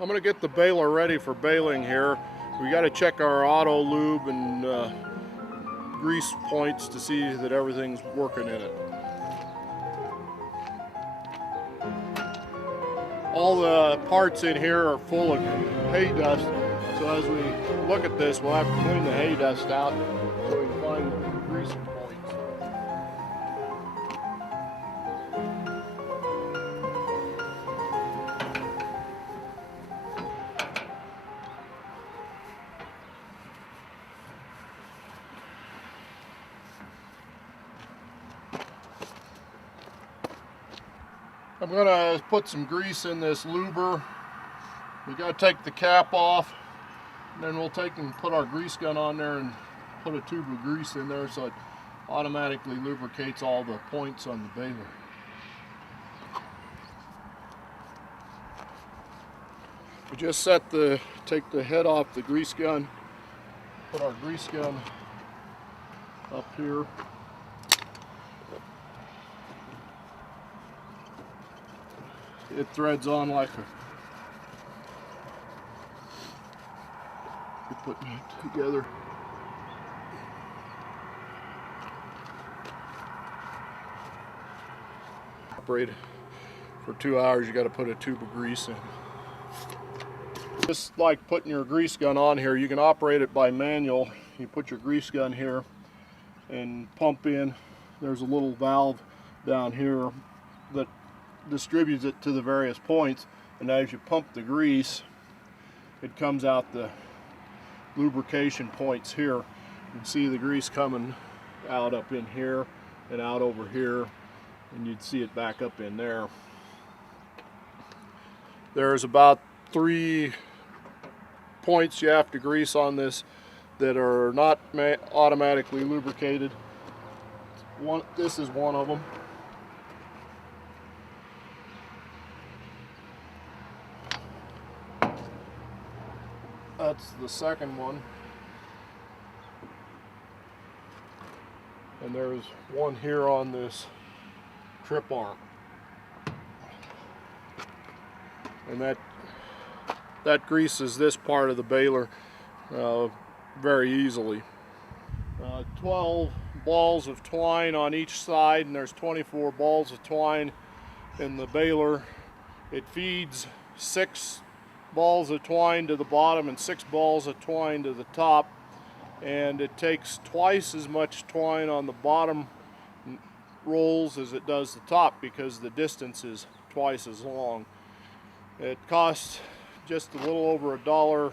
I'm going to get the baler ready for baling here. We got to check our auto lube and grease points to see that everything's working in it. All the parts in here are full of hay dust, so as we look at this, we'll have to clean the hay dust out so we can find the grease points. I'm going to put some grease in this luber. We got to take the cap off, and then we'll take and put our grease gun on there and put a tube of grease in there so it automatically lubricates all the points on the baler. We just take the head off the grease gun, put our grease gun up here. It threads on like we're putting it together. Operate for 2 hours, you got to put a tube of grease in. Just like putting your grease gun on here, you can operate it by manual. You put your grease gun here and pump in. There's a little valve down here that distributes it to the various points, and as you pump the grease, it comes out the lubrication points here. You can see the grease coming out up in here and out over here, and you'd see it back up in there. There's about 3 points you have to grease on this that are not automatically lubricated. This is one of them. That's the second one. And there's one here on this trip arm. And that greases this part of the baler very easily. 12 balls of twine on each side, and there's 24 balls of twine in the baler. It feeds 6 balls of twine to the bottom and 6 balls of twine to the top, and it takes twice as much twine on the bottom rolls as it does the top because the distance is twice as long. It costs just a little over $1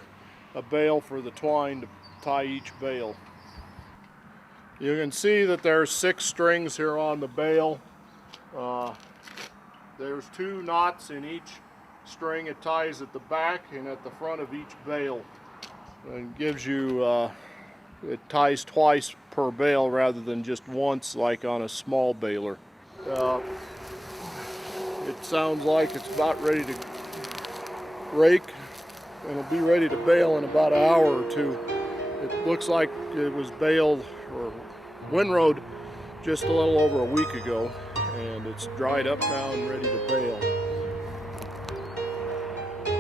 a bale for the twine to tie each bale. You can see that there's 6 strings here on the bale. There's 2 knots in each string. It ties at the back and at the front of each bale, and gives you it ties twice per bale rather than just once like on a small baler. It sounds like it's about ready to rake, and it'll be ready to bale in about an hour or 2. It looks like it was baled or windrowed just a little over a week ago, and it's dried up now and ready to bale.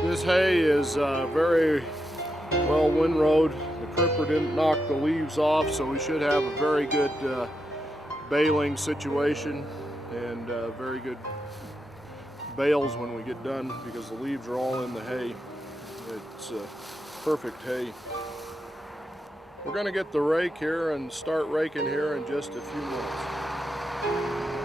This hay is very well windrowed. The cripper didn't knock the leaves off, so we should have a very good baling situation and very good bales when we get done, because the leaves are all in the hay. It's perfect hay. We're going to get the rake here and start raking here in just a few minutes.